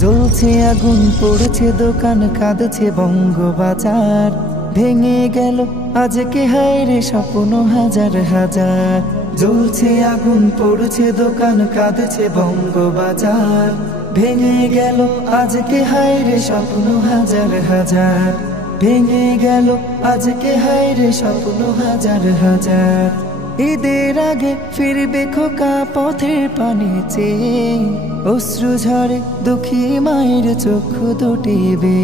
জ্বলছে আগুন পড়ছে দোকান কাঁদছে বঙ্গবাজার ভেঙে গেল আজকে হায় রে স্বপ্ন হাজার হাজার জ্বলছে আগুন পড়ছে দোকান কাঁদছে বঙ্গবাজার ভেঙে গেল আজকে হায় রে স্বপ্ন হাজার হাজার ভেঙে গেল আজকে হায় রে স্বপ্ন হাজার হাজার ঈদের আগে ফিরবে খোকা পথের পানে চেয়ে অশ্রু ঝরে দুঃখী মায়ের চক্ষু দুটিবে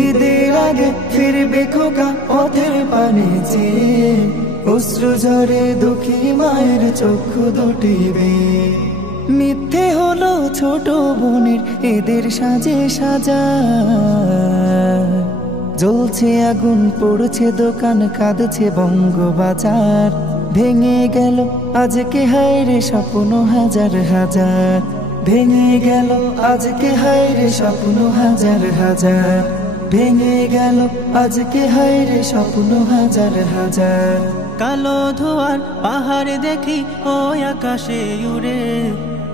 ঈদের আগে ফিরবে খোকা পথের পানে চেয়ে অশ্রু ঝরে দুঃখী মায়ের চক্ষু দুটিবে মিথ্যে হলো ছোট বোনের ঈদের সাজে সাজা জ্বলছে আগুন পড়ছে দোকান কাঁদছে বঙ্গবাজার ভেঙে গেল আজকে হায় রে স্বপ্ন হাজার হাজার ভেঙে গেল আজকে হায় রে স্বপ্ন হাজার হাজার ভেঙে গেল আজকে হায় রে স্বপ্ন হাজার হাজার কালো ধোয়ার পাহাড় দেখি ওই আকাশে উড়ে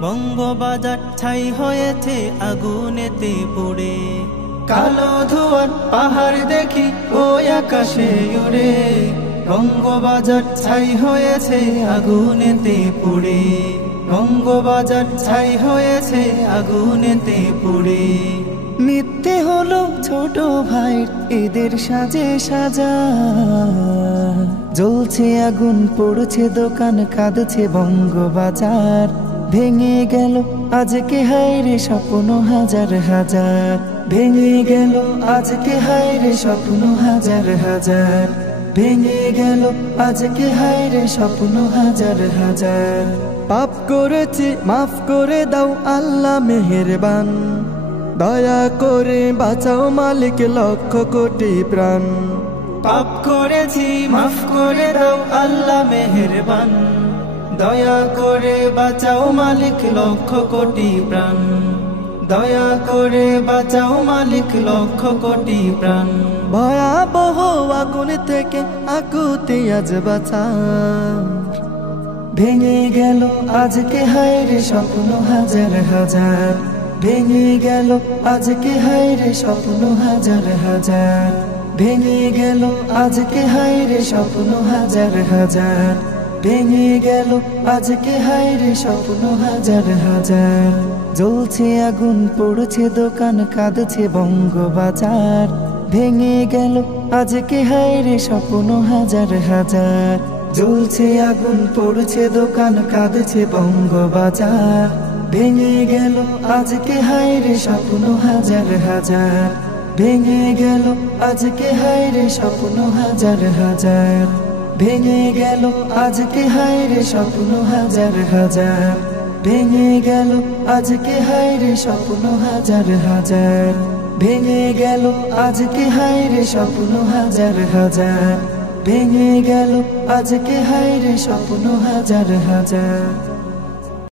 বঙ্গবাজার ছাই হয়েছে আগুনেতে পড়ে কালো ধোয়ার পাহাড় দেখি ওই আকাশে উড়ে বঙ্গবাজার ছাই হয়েছে আগুনেতে পড়ে বঙ্গবাজার ছাই হয়েছে আগুনেতে পড়ে মিথ্যে হলো ছোট ভাইয়ের ঈদের সাজে সাজা জ্বলছে আগুন পড়ছে দোকান কাঁদছে বঙ্গবাজার ভেঙে গেল আজকে হায় রে স্বপ্ন হাজার হাজার ভেঙে গেল আজকে হায় রে স্বপ্ন হাজার হাজার ভেঙে গেল আজকে হায় রে স্বপ্ন হাজার হাজার পাপ করেছি মাফ করে দাও আল্লাহ মেহেরবান দয়া করে বাঁচাও মালিক লক্ষ কোটি প্রাণ পাপ করেছি মাফ করে দাও আল্লাহ মেহেরবান দয়া করে বাঁচাও মালিক লক্ষ কোটি প্রাণ দয়া করে বাঁচাও মালিক লক্ষ কোটি প্রাণ ভয়াবহ আগুন থেকে আকুতি আজ বাঁচা ভেঙে গেল আজকে হায় রে স্বপ্ন হাজার হাজার ভেঙে গেল আজকে হায় রে স্বপ্ন হাজার হাজার ভেঙে গেল আজকে হায় রে স্বপ্ন হাজার হাজার ভেঙে গেল আজকে হায় রে স্বপ্ন হাজার হাজার জ্বলছে আগুন পড়ছে দোকান কাঁদছে বঙ্গবাজার ভেঙে গেল আজকে হায় রে স্বপ্ন হাজার হাজার জ্বলছে আগুন পড়ছে দোকান কাঁদছে বঙ্গবাজার ভেঙে গেল আজকে হায় রে স্বপ্ন হাজার হাজার ভেঙে গেল আজকে হায় রে স্বপ্ন হাজার হাজার ভেঙে গেল আজকে হায় রে স্বপ্ন হাজার হাজার ভেঙে গেল আজকে হায় রে স্বপ্ন হাজার হাজার ভেঙে গেল আজকে হায় রে স্বপ্ন হাজার হাজার ভেঙে গেল আজকে হায় রে স্বপ্ন হাজার হাজার।